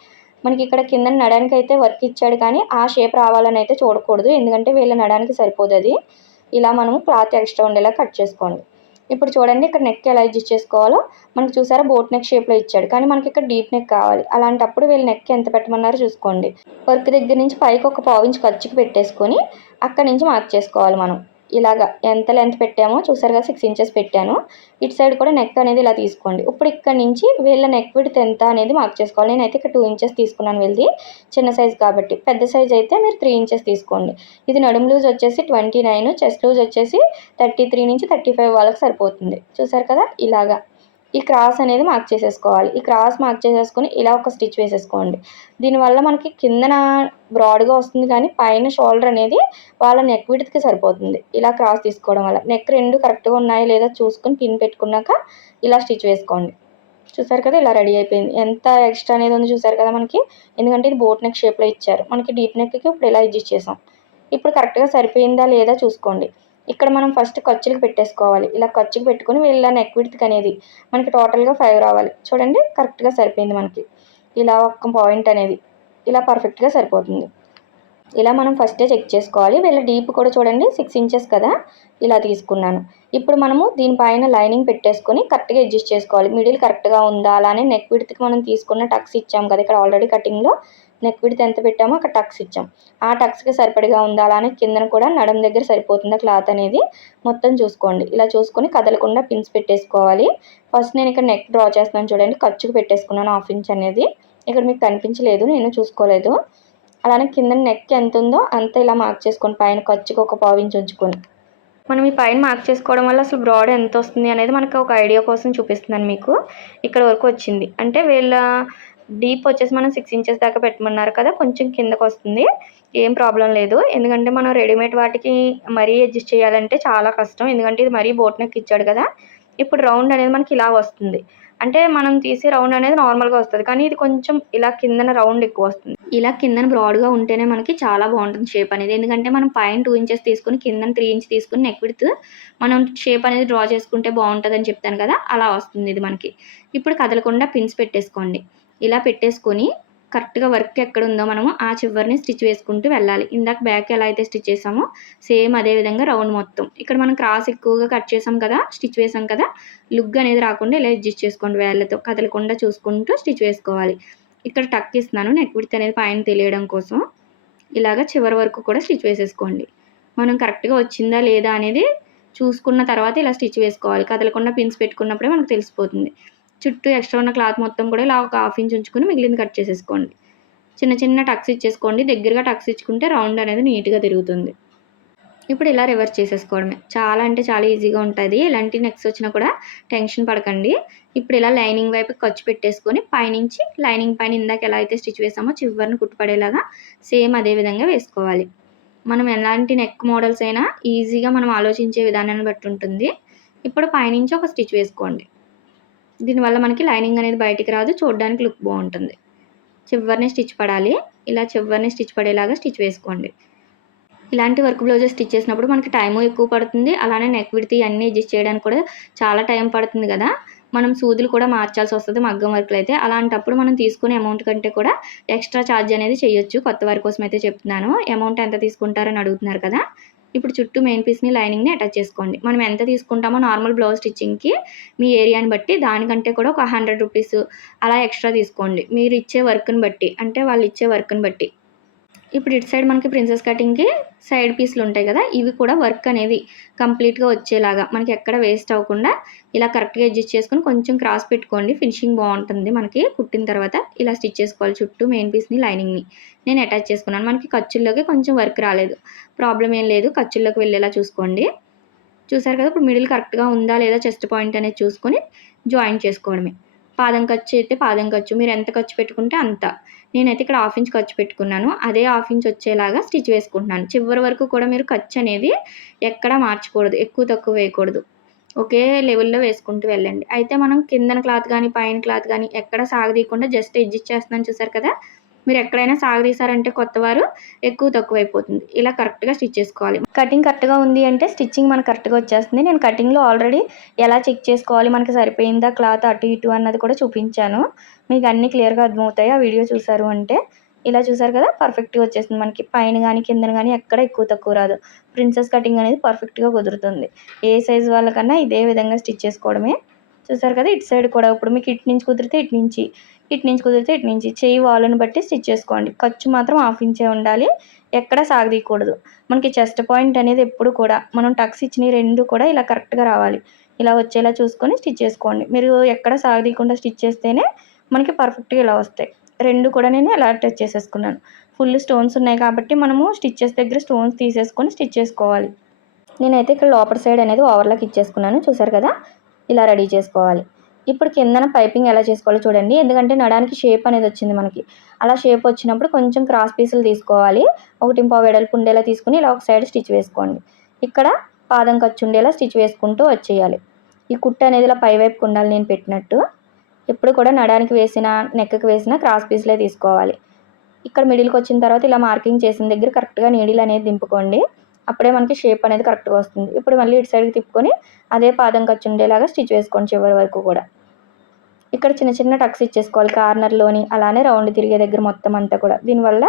మనకి ఇక్కడ కింద నడానికి అయితే వర్క్ ఇచ్చాడు కానీ ఆ షేప్ రావాలని అయితే చూడకూడదు. ఎందుకంటే వీళ్ళ నడానికి సరిపోదు అది ఇలా మనము క్లాత్ ఎక్స్ట్రా ఉండేలా కట్ చేసుకోండి. ఇప్పుడు చూడండి ఇక్కడ నెక్ ఎలా అడ్జస్ట్ చేసుకోవాలో. మనకు చూసారా బోట్ నెక్ షేప్లో ఇచ్చాడు. కానీ మనకి ఇక్కడ డీప్ నెక్ కావాలి. అలాంటప్పుడు వీళ్ళు నెక్ ఎంత పెట్టమన్నారో చూసుకోండి. వర్క్ దగ్గర నుంచి పైకి ఒక పావు ఇంచ్ ఖర్చుకి పెట్టేసుకొని అక్కడి నుంచి మార్క్ చేసుకోవాలి మనం. ఇలాగా ఎంత లెంత్ పెట్టామో చూసారు కదా సిక్స్ ఇంచెస్ పెట్టాను. ఇటు సైడ్ కూడా నెక్ అనేది ఇలా తీసుకోండి. ఇప్పుడు ఇక్కడ నుంచి వీళ్ళ నెక్ విడ్త్ ఎంత అనేది మార్క్ చేసుకోవాలి. నేనైతే ఇక్కడ టూ ఇంచెస్ తీసుకున్నాను వీళ్ళది చిన్న సైజ్ కాబట్టి. పెద్ద సైజ్ అయితే మీరు త్రీ ఇంచెస్ తీసుకోండి. ఇది నడుము లూజ్ వచ్చేసి ట్వంటీ నైన్ చెస్ట్ లూజ్ వచ్చేసి థర్టీ త్రీ నుంచి థర్టీ ఫైవ్ వాళ్ళకి సరిపోతుంది. చూసారు కదా ఇలాగా. ఈ క్రాస్ అనేది మార్క్ చేసేసుకోవాలి. ఈ క్రాస్ మార్క్ చేసేసుకొని ఇలా ఒక స్టిచ్ వేసేసుకోండి. దీనివల్ల మనకి కిందన బ్రాడ్గా వస్తుంది కానీ పైన షోల్డర్ అనేది వాళ్ళ నెక్ విడ్త్కి సరిపోతుంది. ఇలా క్రాస్ తీసుకోవడం వల్ల నెక్ రెండు కరెక్ట్గా ఉన్నాయో లేదా చూసుకొని పిన్ పెట్టుకున్నాక ఇలా స్టిచ్ వేసుకోండి. చూసారు కదా ఇలా రెడీ అయిపోయింది. ఎంత ఎక్స్ట్రా అనేది ఉంది చూసారు కదా మనకి? ఎందుకంటే ఇది బోట్ నెక్ షేప్లో ఇచ్చారు. మనకి డీప్ నెక్కి ఇప్పుడు ఇలా అడ్జస్ట్ చేసాం. ఇప్పుడు కరెక్ట్గా సరిపోయిందా లేదా చూసుకోండి. ఇక్కడ మనం ఫస్ట్ ఖర్చులకు పెట్టేసుకోవాలి. ఇలా ఖర్చుకు పెట్టుకొని వీళ్ళ నెక్ విడ్త్ అనేది మనకి టోటల్గా ఫైవ్ రావాలి. చూడండి కరెక్ట్గా సరిపోయింది మనకి. ఇలా ఒక పాయింట్ అనేది ఇలా పర్ఫెక్ట్గా సరిపోతుంది. ఇలా మనం ఫస్టే చెక్ చేసుకోవాలి. వీళ్ళ డీప్ కూడా చూడండి సిక్స్ ఇంచెస్ కదా ఇలా తీసుకున్నాను. ఇప్పుడు మనము దీనిపైన లైనింగ్ పెట్టేసుకొని కరెక్ట్గా అడ్జస్ట్ చేసుకోవాలి. మిడిల్ కరెక్ట్గా ఉందా? అలానే నెక్ విడ్త్కి మనం తీసుకున్న టక్స్ ఇచ్చాం కదా ఇక్కడ ఆల్రెడీ కటింగ్లో నెక్ విడితే ఎంత పెట్టామో అక్కడ టక్స్ ఇచ్చాం. ఆ టక్స్కి సరిపడిగా ఉందా అలానే కిందన కూడా నడం దగ్గర సరిపోతుందా క్లాత్ అనేది మొత్తం చూసుకోండి. ఇలా చూసుకొని కదలకుండా పిన్స్ పెట్టేసుకోవాలి. ఫస్ట్ నేను ఇక్కడ నెక్ డ్రా చేస్తున్నాను చూడండి. ఖర్చుకు పెట్టేసుకున్నాను హాఫ్ ఇంచ్ అనేది. ఇక్కడ మీకు కనిపించలేదు నేను చూసుకోలేదు. అలానే కింద నెక్ ఎంత ఉందో అంత ఇలా మార్క్ చేసుకొని పైన ఖర్చుకు ఒక పావించి ఉంచుకొని. మనం ఈ పైన మార్క్ చేసుకోవడం వల్ల అసలు బ్రాడ్ ఎంత వస్తుంది అనేది మనకు ఒక ఐడియా కోసం చూపిస్తున్నాను మీకు. ఇక్కడ వరకు వచ్చింది. అంటే వీళ్ళ డీప్ వచ్చేసి మనం సిక్స్ ఇంచెస్ దాకా పెట్టమన్నారు కదా కొంచెం కిందకు వస్తుంది. ఏం ప్రాబ్లం లేదు. ఎందుకంటే మనం రెడీమేడ్ వాటికి మరీ అడ్జస్ట్ చేయాలంటే చాలా కష్టం. ఎందుకంటే ఇది మరీ బోట్ నెక్ ఇచ్చాడు కదా. ఇప్పుడు రౌండ్ అనేది మనకి ఇలా వస్తుంది. అంటే మనం తీసే రౌండ్ అనేది నార్మల్గా వస్తుంది. కానీ ఇది కొంచెం ఇలా కిందన రౌండ్ ఎక్కువ వస్తుంది. ఇలా కిందన బ్రాడ్గా ఉంటేనే మనకి చాలా బాగుంటుంది షేప్ అనేది. ఎందుకంటే మనం పైన టూ ఇంచెస్ తీసుకుని కిందన త్రీ ఇంచ్ తీసుకుని నెక్ విడ్త్ మనం షేప్ అనేది డ్రా చేసుకుంటే బాగుంటుంది అని చెప్తాను కదా. అలా వస్తుంది ఇది మనకి. ఇప్పుడు కదలకుండా పిన్స్ పెట్టేసుకోండి. ఇలా పెట్టేసుకొని కరెక్ట్గా వర్క్ ఎక్కడ ఉందో మనము ఆ చివరిని స్టిచ్ వేసుకుంటూ వెళ్ళాలి. ఇందాక బ్యాక్ ఎలా అయితే స్టిచ్ చేసామో సేమ్ అదే విధంగా రౌండ్ మొత్తం. ఇక్కడ మనం క్రాస్ ఎక్కువగా కట్ చేసాం కదా స్టిచ్ వేసాం కదా లుక్ అనేది రాకుండా ఇలా అడ్జస్ట్ చేసుకోండి వేళ్ళతో కదలకుండా చూసుకుంటూ స్టిచ్ వేసుకోవాలి. ఇక్కడ టక్ ఇస్తున్నాను నెక్ విడ్త్ అనేది పైన తెలియడం కోసం. ఇలాగ చివరి వరకు కూడా స్టిచ్ వేసేసుకోండి. మనం కరెక్ట్గా వచ్చిందా లేదా అనేది చూసుకున్న తర్వాత ఇలా స్టిచ్ వేసుకోవాలి. కదలకుండా పిన్స్ పెట్టుకున్నప్పుడే మనకు తెలిసిపోతుంది. చుట్టూ ఎక్స్ట్రా ఉన్న క్లాత్ మొత్తం కూడా ఇలా ఒక హాఫ్ ఇంచ్ ఉంచుకొని మిగిలింది కట్ చేసేసుకోండి. చిన్న చిన్న టక్స్ ఇచ్చేసుకోండి. దగ్గరగా టక్స్ ఇచ్చుకుంటే రౌండ్ అనేది నీట్గా తిరుగుతుంది. ఇప్పుడు ఇలా రివర్స్ చేసేసుకోవడమే. చాలా అంటే చాలా ఈజీగా ఉంటుంది. ఇలాంటి నెక్స్ వచ్చినా కూడా టెన్షన్ పడకండి. ఇప్పుడు ఇలా లైనింగ్ వైపు ఖర్చు పెట్టేసుకొని పైనుంచి లైనింగ్ పైన ఇందాక ఎలా అయితే స్టిచ్ వేసామో చివరిని కుట్టుపడేలాగా సేమ్ అదే విధంగా వేసుకోవాలి. మనం ఎలాంటి నెక్ మోడల్స్ అయినా ఈజీగా మనం ఆలోచించే విధానాన్ని బట్టి ఉంటుంది. ఇప్పుడు పైనుంచి ఒక స్టిచ్ వేసుకోండి. దీనివల్ల మనకి లైనింగ్ అనేది బయటికి రాదు చూడడానికి లుక్ బాగుంటుంది. చివరిని స్టిచ్ పడాలి. ఇలా చివరిని స్టిచ్ పడేలాగా స్టిచ్ వేసుకోండి. ఇలాంటి వర్క్ బ్లౌజెస్ స్టిచ్ చేసినప్పుడు మనకి టైము ఎక్కువ పడుతుంది. అలానే నెక్ విడితే అన్నీ అడ్జస్ట్ చేయడానికి కూడా చాలా టైం పడుతుంది కదా. మనం సూదులు కూడా మార్చాల్సి వస్తుంది మగ్గం వర్క్లు అయితే. అలాంటప్పుడు మనం తీసుకునే అమౌంట్ కంటే కూడా ఎక్స్ట్రా ఛార్జ్ అనేది చేయొచ్చు. కొత్త వారి కోసం అయితే చెప్తున్నాను. అమౌంట్ ఎంత తీసుకుంటారని అడుగుతున్నారు కదా. ఇప్పుడు చుట్టూ మెయిన్ పీస్ని లైనింగ్ని అటాచ్ చేసుకోండి. మనం ఎంత తీసుకుంటామో నార్మల్ బ్లౌజ్ స్టిచ్చింగ్కి మీ ఏరియాని బట్టి దానికంటే కూడా ఒక హండ్రెడ్ రూపీస్ అలా ఎక్స్ట్రా తీసుకోండి. మీరు ఇచ్చే వర్క్ని బట్టి అంటే వాళ్ళు ఇచ్చే వర్క్ని బట్టి. ఇప్పుడు ఇటు సైడ్ మనకి ప్రిన్సెస్ కటింగ్కి సైడ్ పీస్లు ఉంటాయి కదా ఇవి కూడా వర్క్ అనేది కంప్లీట్గా వచ్చేలాగా మనకి ఎక్కడ వేస్ట్ అవ్వకుండా ఇలా కరెక్ట్గా అడ్జస్ట్ చేసుకొని కొంచెం క్రాస్ పెట్టుకోండి ఫినిషింగ్ బాగుంటుంది మనకి కుట్టిన తర్వాత ఇలా స్టిచ్ చేసుకోవాలి చుట్టూ మెయిన్ పీస్ని లైనింగ్ని. నేను అటాచ్ చేసుకున్నాను మనకి ఖర్చుల్లోకి కొంచెం వర్క్ రాలేదు. ప్రాబ్లం ఏం లేదు ఖర్చుల్లోకి వెళ్ళేలా చూసుకోండి. చూసారు కదా ఇప్పుడు మిడిల్ కరెక్ట్గా ఉందా లేదా చెస్ట్ పాయింట్ అనేది చూసుకొని జాయిన్ చేసుకోవడమే. పాదం ఖర్చు అయితే పాదం ఖర్చు. మీరు ఎంత ఖర్చు పెట్టుకుంటే అంత. నేనైతే ఇక్కడ హాఫ్ ఇంచ్ ఖర్చు పెట్టుకున్నాను. అదే హాఫ్ ఇంచ్ వచ్చేలాగా స్టిచ్ వేసుకుంటున్నాను. చివరి వరకు కూడా మీరు ఖర్చు అనేది ఎక్కడ మార్చకూడదు. ఎక్కువ తక్కువ వేయకూడదు. ఒకే లెవెల్లో వేసుకుంటూ వెళ్ళండి. అయితే మనం కిందన క్లాత్ కానీ పైన క్లాత్ కానీ ఎక్కడ సాగదీయకుండా జస్ట్ అడ్జస్ట్ చేస్తున్నాను చూసారు కదా? మీరు ఎక్కడైనా సాగదీశారంటే కొత్త వారు ఎక్కువ తక్కువ అయిపోతుంది ఇలా కరెక్ట్గా స్టిచ్ చేసుకోవాలి. కటింగ్ కరెక్ట్గా ఉంది అంటే స్టిచ్చింగ్ మనకు కరెక్ట్గా వచ్చేస్తుంది. నేను కటింగ్లో ఆల్రెడీ ఎలా చెక్ చేసుకోవాలి మనకి సరిపోయిందా క్లాత్ అటు ఇటు అన్నది కూడా చూపించాను. మీకు అన్నీ క్లియర్గా అర్థమవుతాయి. ఆ వీడియో చూసారు అంటే ఇలా చూసారు కదా పర్ఫెక్ట్గా వచ్చేసింది మనకి. పైన కానీ కిందన కానీ ఎక్కడ ఎక్కువ తక్కువ రాదు. ప్రిన్సెస్ కటింగ్ అనేది పర్ఫెక్ట్గా కుదురుతుంది. ఏ సైజ్ వాళ్ళకన్నా ఇదే విధంగా స్టిచ్ చేసుకోవడమే చూసారు కదా ఇటు సైడ్ కూడా. ఇప్పుడు మీకు ఇటు నుంచి కుదిరితే ఇటు నుంచి ఇటు నుంచి కుదిరితే ఇటు నుంచి. చేయి వాళ్ళని బట్టి స్టిచ్ చేసుకోండి. ఖర్చు మాత్రం హాఫ్ ఇంచే ఉండాలి. ఎక్కడ సాగదీయకూడదు. మనకి చెస్ట్ పాయింట్ అనేది ఎప్పుడు కూడా మనం టక్స్ ఇచ్చిన రెండు కూడా ఇలా కరెక్ట్గా రావాలి. ఇలా వచ్చేలా చూసుకొని స్టిచ్ చేసుకోండి. మీరు ఎక్కడ సాగదీయకుండా స్టిచ్ చేస్తేనే మనకి పర్ఫెక్ట్గా ఇలా వస్తాయి. రెండు కూడా నేను ఇలా టచ్ చేసేసుకున్నాను. ఫుల్ స్టోన్స్ ఉన్నాయి కాబట్టి మనము స్టిచ్చెస్ దగ్గర స్టోన్స్ తీసేసుకొని స్టిచ్ చేసుకోవాలి. నేనైతే ఇక్కడ లోపల సైడ్ అనేది ఓవర్లాక్ ఇచ్చేసుకున్నాను. చూసారు కదా? ఇలా రెడీ చేసుకోవాలి. ఇప్పుడు కిందన పైపింగ్ ఎలా చేసుకోవాలో చూడండి. ఎందుకంటే నడానికి షేప్ అనేది వచ్చింది మనకి. అలా షేప్ వచ్చినప్పుడు కొంచెం క్రాస్ పీసులు తీసుకోవాలి. ఒకటి పావు వెడల్పు ఉండేలా తీసుకుని ఇలా ఒక సైడ్ స్టిచ్ వేసుకోండి. ఇక్కడ పాదం ఖర్చు ఉండేలా స్టిచ్ వేసుకుంటూ వచ్చేయాలి. ఈ కుట్ట అనేది ఇలా పైవైపుకి ఉండాలి నేను పెట్టినట్టు. ఎప్పుడు కూడా నడానికి వేసిన నెక్కకి వేసిన క్రాస్ పీస్లే తీసుకోవాలి. ఇక్కడ మిడిల్కి వచ్చిన తర్వాత ఇలా మార్కింగ్ చేసిన దగ్గర కరెక్ట్గా నీడిల్ అనేది దింపుకోండి. అప్పుడే మనకి షేప్ అనేది కరెక్ట్గా వస్తుంది. ఇప్పుడు మళ్ళీ ఇటు సైడ్కి తిప్పుకొని అదే పాదం ఖర్చు ఉండేలాగా స్టిచ్ వేసుకోండి చివరి వరకు కూడా. ఇక్కడ చిన్న చిన్న టక్స్ ఇచ్చేసుకోవాలి కార్నర్లోని అలానే రౌండ్ తిరిగే దగ్గర మొత్తం అంతా కూడా. దీనివల్ల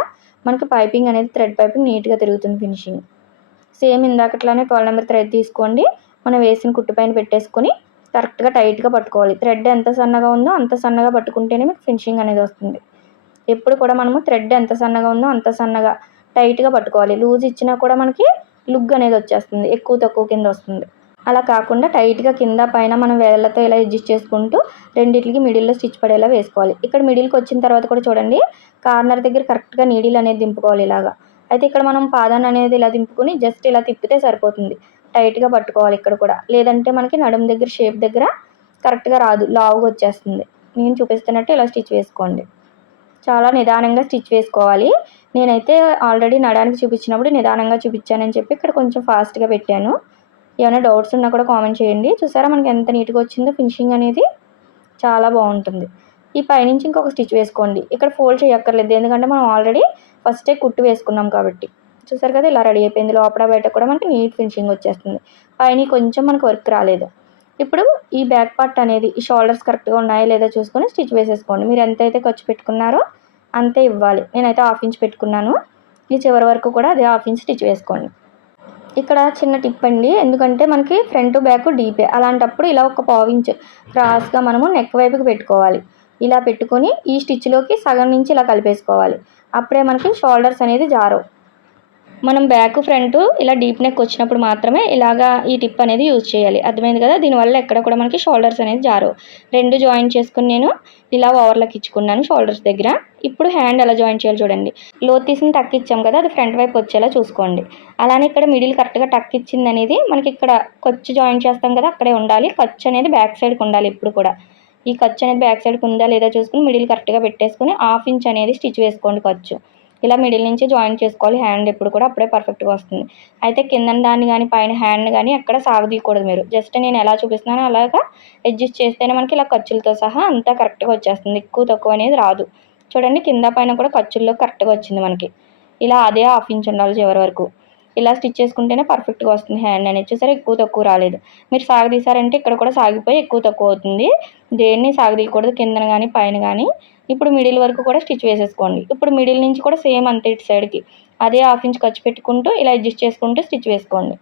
మనకి పైపింగ్ అనేది థ్రెడ్ పైపింగ్ నీట్గా తిరుగుతుంది ఫినిషింగ్ సేమ్ ఇందాకట్లానే ట్వెల్వ్ నెంబర్ థ్రెడ్ తీసుకోండి. మనం వేసిన కుట్టు పైన పెట్టేసుకొని కరెక్ట్గా టైట్గా పట్టుకోవాలి. థ్రెడ్ ఎంత సన్నగా ఉందో అంత సన్నగా పట్టుకుంటేనే మీకు ఫినిషింగ్ అనేది వస్తుంది. ఎప్పుడు కూడా మనము థ్రెడ్ ఎంత సన్నగా ఉందో అంత సన్నగా టైట్గా పట్టుకోవాలి. లూజ్ ఇచ్చినా కూడా మనకి లుగ్ అనేది వచ్చేస్తుంది. ఎక్కువ తక్కువ కింద వస్తుంది. అలా కాకుండా టైట్గా కింద పైన మనం వేళ్ళతో ఇలా అడ్జస్ట్ చేసుకుంటూ రెండింటికి మిడిల్లో స్టిచ్ పడేలా వేసుకోవాలి. ఇక్కడ మిడిల్కి వచ్చిన తర్వాత కూడా చూడండి కార్నర్ దగ్గర కరెక్ట్గా నీడిల్ అనేది దింపుకోవాలి ఇలాగా. అయితే ఇక్కడ మనం పాదాన్ని అనేది ఇలా దింపుకొని జస్ట్ ఇలా తిప్పితే సరిపోతుంది. టైట్గా పట్టుకోవాలి ఇక్కడ కూడా. లేదంటే మనకి నడుము దగ్గర షేప్ దగ్గర కరెక్ట్గా రాదు. లావుగా వచ్చేస్తుంది. నేను చూపిస్తున్నట్టు ఇలా స్టిచ్ వేసుకోండి. చాలా నిదానంగా స్టిచ్ వేసుకోవాలి. నేనైతే ఆల్రెడీ నడానికి చూపించినప్పుడు నిదానంగా చూపించానని చెప్పి ఇక్కడ కొంచెం ఫాస్ట్గా పెట్టాను. ఏమైనా డౌట్స్ ఉన్నా కూడా కామెంట్ చేయండి. చూసారా మనకి ఎంత నీట్గా వచ్చిందో ఫినిషింగ్ అనేది? చాలా బాగుంటుంది. ఈ పైనుంచి ఇంకొక స్టిచ్ వేసుకోండి. ఇక్కడ ఫోల్డ్ చేయక్కర్లేదు. ఎందుకంటే మనం ఆల్రెడీ ఫస్టే కుట్టు వేసుకున్నాం కాబట్టి. చూసారు కదా ఇలా రెడీ అయిపోయింది. లోపల బయట కూడా మనకి నీట్ ఫినిషింగ్ వచ్చేస్తుంది. పైన కొంచెం మనకు వర్క్ రాలేదు. ఇప్పుడు ఈ బ్యాక్ పార్ట్ అనేది ఈ షోల్డర్స్ కరెక్ట్గా ఉన్నాయా లేదా చూసుకొని స్టిచ్ వేసేసుకోండి. మీరు ఎంతైతే ఖర్చు పెట్టుకున్నారో అంతే ఇవ్వాలి. నేనైతే హాఫ్ ఇంచ్ పెట్టుకున్నాను. ఈ చివరి వరకు కూడా అదే హాఫ్ ఇంచ్ స్టిచ్ వేసుకోండి. ఇక్కడ చిన్న టిప్ అండి. ఎందుకంటే మనకి ఫ్రంట్ బ్యాక్ డీపే. అలాంటప్పుడు ఇలా ఒక పావు ఇంచ్ క్రాస్గా మనము నెక్ వైపుకి పెట్టుకోవాలి. ఇలా పెట్టుకొని ఈ స్టిచ్లోకి సగం నుంచి ఇలా కలిపేసుకోవాలి. అప్పుడే మనకి షోల్డర్స్ అనేది జారవు. మనం బ్యాక్ ఫ్రంట్ ఇలా డీప్ నెక్ వచ్చినప్పుడు మాత్రమే ఇలాగా ఈ టిప్ అనేది యూజ్ చేయాలి. అర్థమైంది కదా? దీనివల్ల ఎక్కడ కూడా మనకి షోల్డర్స్ అనేది జారు రెండు జాయిన్ చేసుకుని నేను ఇలా ఓవర్లకి ఇచ్చుకున్నాను షోల్డర్స్ దగ్గర. ఇప్పుడు హ్యాండ్ ఎలా జాయిన్ చేయాలి చూడండి. లో తీసిన టక్ ఇచ్చాం కదా అది ఫ్రంట్ వైపు వచ్చేలా చూసుకోండి. అలానే ఇక్కడ మిడిల్ కరెక్ట్గా టక్ ఇచ్చింది అనేది మనకి ఇక్కడ ఖర్చు జాయిన్ చేస్తాం కదా అక్కడే ఉండాలి. ఖర్చు అనేది బ్యాక్ సైడ్కి ఉండాలి ఇప్పుడు కూడా. ఈ ఖర్చు అనేది బ్యాక్ సైడ్కి ఉందా లేదా చూసుకుని మిడిల్ కరెక్ట్గా పెట్టేసుకుని హాఫ్ ఇంచ్ అనేది స్టిచ్ వేసుకోండి ఖర్చు ఇలా మిడిల్ నుంచి జాయిన్ చేసుకోవాలి. హ్యాండ్ ఎప్పుడు కూడా అప్పుడే పర్ఫెక్ట్గా వస్తుంది. అయితే కింద దాన్ని కానీ పైన హ్యాండ్ కానీ ఎక్కడ సాగదీయకూడదు మీరు. జస్ట్ నేను ఎలా చూపిస్తున్నానో అలాగా అడ్జస్ట్ చేస్తేనే మనకి ఇలా ఖర్చులతో సహా అంతా కరెక్ట్గా వచ్చేస్తుంది. ఎక్కువ తక్కువ అనేది రాదు. చూడండి కింద పైన కూడా ఖర్చుల్లో కరెక్ట్గా వచ్చింది మనకి. ఇలా అదే హాఫ్ ఇంచ్ ఉండాలి చివరి వరకు. ఇలా స్టిచ్ చేసుకుంటేనే పర్ఫెక్ట్గా వస్తుంది హ్యాండ్ అనేది. చూసారా ఎక్కువ తక్కువ రాలేదు. మీరు సాగదీశారంటే ఇక్కడ కూడా సాగిపోయి ఎక్కువ తక్కువ అవుతుంది. దేన్ని సాగదీయకూడదు కిందన కానీ పైన కానీ ఇప్పుడు మిడిల్ వరకు కూడా స్టిచ్ వేసేసుకోండి. ఇప్పుడు మిడిల్ నుంచి కూడా సేమ్ అంతే ఇటు సైడ్కి అదే హాఫ్ ఇంచ్ ఖర్చు పెట్టుకుంటూ ఇలా అడ్జస్ట్ చేసుకుంటూ స్టిచ్ వేసుకోండి.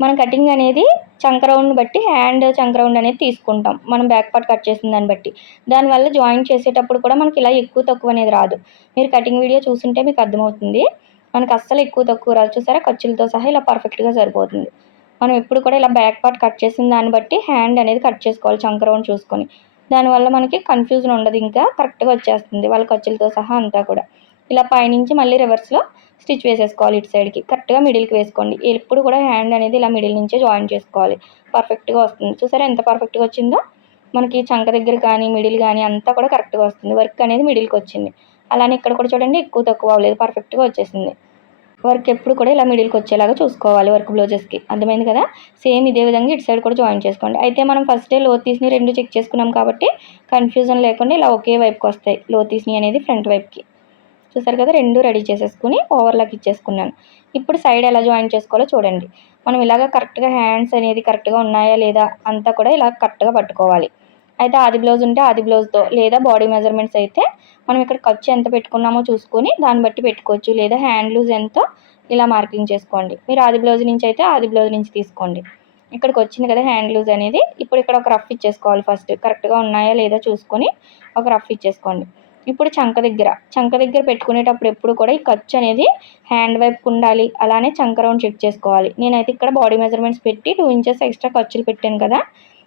మనం కటింగ్ అనేది చంక రౌండ్ బట్టి హ్యాండ్ చంక రౌండ్ అనేది తీసుకుంటాం. మనం బ్యాక్ పార్ట్ కట్ చేసిన దాన్ని బట్టి. దానివల్ల జాయిన్ చేసేటప్పుడు కూడా మనకి ఇలా ఎక్కువ తక్కువ అనేది రాదు. మీరు కటింగ్ వీడియో చూసుంటే మీకు అర్థమవుతుంది. మనకు అస్సలు ఎక్కువ తక్కువ రాదు. చూసారా? ఖర్చులతో సహా ఇలా పర్ఫెక్ట్గా సరిపోతుంది. మనం ఎప్పుడు కూడా ఇలా బ్యాక్ పార్ట్ కట్ చేసిన దాన్ని బట్టి హ్యాండ్ అనేది కట్ చేసుకోవాలి చంక రౌండ్ చూసుకొని. దానివల్ల మనకి కన్ఫ్యూజన్ ఉండదు. ఇంకా కరెక్ట్గా వచ్చేస్తుంది వాళ్ళ ఖర్చులతో సహా అంతా కూడా. ఇలా పైనుంచి మళ్ళీ రివర్స్లో స్టిచ్ వేసేసుకోవాలి ఇటు సైడ్కి. కరెక్ట్గా మిడిల్కి వేసుకోండి. ఎప్పుడు కూడా హ్యాండ్ అనేది ఇలా మిడిల్ నుంచే జాయిన్ చేసుకోవాలి. పర్ఫెక్ట్గా వస్తుంది. చూసారా ఎంత పర్ఫెక్ట్గా వచ్చిందో? మనకి చంక దగ్గర కానీ మిడిల్ కానీ అంతా కూడా కరెక్ట్గా వస్తుంది. వర్క్ అనేది మిడిల్కి వచ్చింది. అలానే ఇక్కడ కూడా చూడండి ఎక్కువ తక్కువ అవ్వలేదు. పర్ఫెక్ట్గా వచ్చేసింది. వర్క్ ఎప్పుడు కూడా ఇలా మిడిల్కి వచ్చేలాగా చూసుకోవాలి వర్క్ బ్లౌజెస్కి. అర్థమైంది కదా? సేమ్ ఇదే విధంగా ఇటు సైడ్ కూడా జాయిన్ చేసుకోండి. అయితే మనం ఫస్టే లో తీసిని రెండు చెక్ చేసుకున్నాం కాబట్టి కన్ఫ్యూజన్ లేకుండా ఇలా ఒకే వైపుకి వస్తాయి. లో తీసిని అనేది ఫ్రంట్ వైపుకి. చూసారు కదా రెండు రెడీ చేసేసుకుని ఓవర్లాక్ ఇచ్చేసుకున్నాను. ఇప్పుడు సైడ్ ఎలా జాయిన్ చేసుకోవాలో చూడండి. మనం ఇలాగ కరెక్ట్గా హ్యాండ్స్ అనేది కరెక్ట్గా ఉన్నాయా లేదా అంతా కూడా ఇలా కరెక్ట్గా పట్టుకోవాలి. అయితే ఆది బ్లౌజ్ ఉంటే ఆది బ్లౌజ్తో లేదా బాడీ మెజర్మెంట్స్ అయితే మనం ఇక్కడ ఖర్చు ఎంత పెట్టుకున్నామో చూసుకొని దాన్ని బట్టి పెట్టుకోవచ్చు లేదా హ్యాండ్ లూజ్ ఎంతో ఇలా మార్కింగ్ చేసుకోండి. మీరు ఆది బ్లౌజ్ నుంచి అయితే ఆది బ్లౌజ్ నుంచి తీసుకోండి. ఇక్కడికి వచ్చింది కదా హ్యాండ్ లూజ్ అనేది. ఇప్పుడు ఇక్కడ ఒక రఫ్ ఇచ్చేసుకోవాలి ఫస్ట్. కరెక్ట్గా ఉన్నాయా లేదా చూసుకొని ఒక రఫ్ ఇచ్చేసుకోండి. ఇప్పుడు చంక దగ్గర. చంక దగ్గర పెట్టుకునేటప్పుడు ఎప్పుడు కూడా ఈ ఖర్చు అనేది హ్యాండ్ వైపుకు ఉండాలి. అలానే చంక రౌండ్ చెక్ చేసుకోవాలి. నేనైతే ఇక్కడ బాడీ మెజర్మెంట్స్ పెట్టి టూ ఇంచెస్ ఎక్స్ట్రా ఖర్చులు పెట్టాను కదా.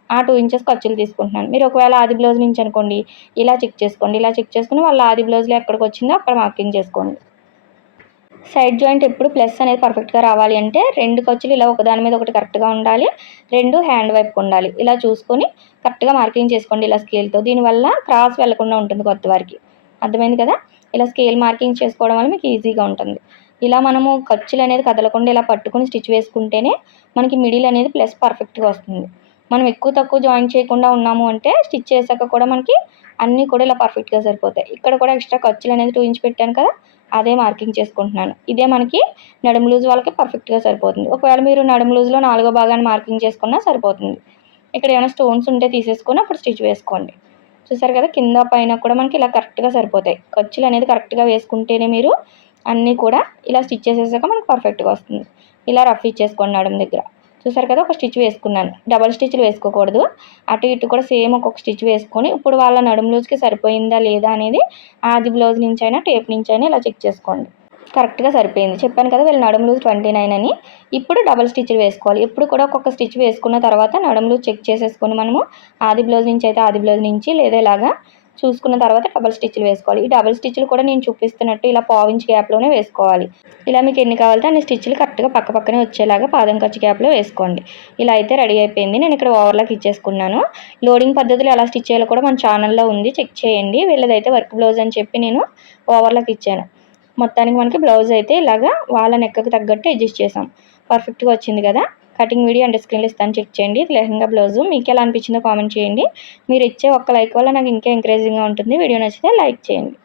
ఆ టూ ఇంచెస్ ఖర్చులు తీసుకుంటున్నాను. మీరు ఒకవేళ ఆది బ్లౌజ్ నుంచి అనుకోండి ఇలా చెక్ చేసుకోండి ఇలా చెక్ చేసుకుని వాళ్ళ ఆది బ్లౌజ్లో ఎక్కడికి వచ్చిందో అక్కడ మార్కింగ్ చేసుకోండి. సైడ్ జాయింట్ ఎప్పుడు ప్లస్ అనేది పర్ఫెక్ట్గా రావాలి అంటే రెండు ఖర్చులు ఇలా ఒకదాని మీద ఒకటి కరెక్ట్గా ఉండాలి. రెండు హ్యాండ్ వైపు ఉండాలి. ఇలా చూసుకొని కరెక్ట్గా మార్కింగ్ చేసుకోండి ఇలా స్కేల్తో దీనివల్ల క్రాస్ వెళ్ళకుండా ఉంటుంది కొత్త వారికి. అర్థమైంది కదా? ఇలా స్కేల్ మార్కింగ్ చేసుకోవడం వల్ల మీకు ఈజీగా ఉంటుంది. ఇలా మనము ఖర్చులు అనేది కదలకుండా ఇలా పట్టుకుని స్టిచ్ వేసుకుంటేనే మనకి మిడిల్ అనేది ప్లస్ పర్ఫెక్ట్గా వస్తుంది. మనం ఎక్కువ తక్కువ జాయిన్ చేయకుండా ఉన్నాము అంటే స్టిచ్ చేశాక కూడా మనకి అన్నీ కూడా ఇలా పర్ఫెక్ట్గా సరిపోతాయి. ఇక్కడ కూడా ఎక్స్ట్రా ఖర్చులు అనేది టూ ఇంచ్ పెట్టాను కదా? అదే మార్కింగ్ చేసుకుంటున్నాను. ఇదే మనకి నడుము లూజ్ వాళ్ళకి పర్ఫెక్ట్గా సరిపోతుంది. ఒకవేళ మీరు నడుము లూజ్లో నాలుగో భాగాన్ని మార్కింగ్ చేసుకున్నా సరిపోతుంది. ఇక్కడ ఏమైనా స్టోన్స్ ఉంటే తీసేసుకొని అప్పుడు స్టిచ్ వేసుకోండి. చూసారు కదా కింద పైన కూడా మనకి ఇలా కరెక్ట్గా సరిపోతాయి. ఖర్చులు అనేది కరెక్ట్గా వేసుకుంటేనే మీరు అన్నీ కూడా ఇలా స్టిచ్ చేసేసాక మనకు పర్ఫెక్ట్గా వస్తుంది. ఇలా రఫ్ ఇచ్చేసుకోండి నడుము దగ్గర. చూసారు కదా ఒక స్టిచ్ వేసుకున్నాను. డబల్ స్టిచ్లు వేసుకోకూడదు. అటు ఇటు కూడా సేమ్ ఒక్కొక్క స్టిచ్ వేసుకొని ఇప్పుడు వాళ్ళ నడుము లూజ్కి సరిపోయిందా లేదా అనేది ఆది బ్లౌజ్ నుంచి అయినా టేప్ నుంచి అయినా ఇలా చెక్ చేసుకోండి. కరెక్ట్గా సరిపోయింది. చెప్పాను కదా వీళ్ళ నడుము లూజ్ ట్వంటీ నైన్ అని. ఇప్పుడు డబల్ స్టిచ్లు వేసుకోవాలి. ఇప్పుడు కూడా ఒక్కొక్క స్టిచ్ వేసుకున్న తర్వాత నడుము లూజ్ చెక్ చేసేసుకొని మనము ఆది బ్లౌజ్ నుంచి అయితే ఆది బ్లౌజ్ నుంచి లేదా ఇలాగా చూసుకున్న తర్వాత డబల్ స్టిచ్లు వేసుకోవాలి. ఈ డబల్ స్టిచ్లు కూడా నేను చూపిస్తున్నట్టు ఇలా పావించి గ్యాప్లోనే వేసుకోవాలి. ఇలా మీకు ఎన్ని కావాలంటే అన్ని స్టిచ్లు కరెక్ట్గా పక్క పక్కనే వచ్చేలాగా పాదం ఖర్చు గ్యాప్లో వేసుకోండి. ఇలా అయితే రెడీ అయిపోయింది. నేను ఇక్కడ ఓవర్లాక్ ఇచ్చేసుకున్నాను. లోడింగ్ పద్ధతులు ఎలా స్టిచ్ చేయాలో కూడా మన ఛానల్లో ఉంది. చెక్ చేయండి. వీళ్ళదైతే వర్క్ బ్లౌజ్ అని చెప్పి నేను ఓవర్లాక్ ఇచ్చాను. మొత్తానికి మనకి బ్లౌజ్ అయితే ఇలాగా వాళ్ళ నెక్కకు తగ్గట్టు అడ్జస్ట్ చేసాం. పర్ఫెక్ట్గా వచ్చింది కదా? కటింగ్ వీడియో అండ్ స్క్రీన్లో ఇస్తాను చెక్ చేయండి. ఇది లెహంగా బ్లౌజు. మీకు ఎలా అనిపించిందో కామెంట్ చేయండి. మీరు ఇచ్చే ఒక్క లైక్ వల్ల నాకు ఇంకా ఎంకరేజింగ్గా ఉంటుంది. వీడియో నచ్చితే లైక్ చేయండి.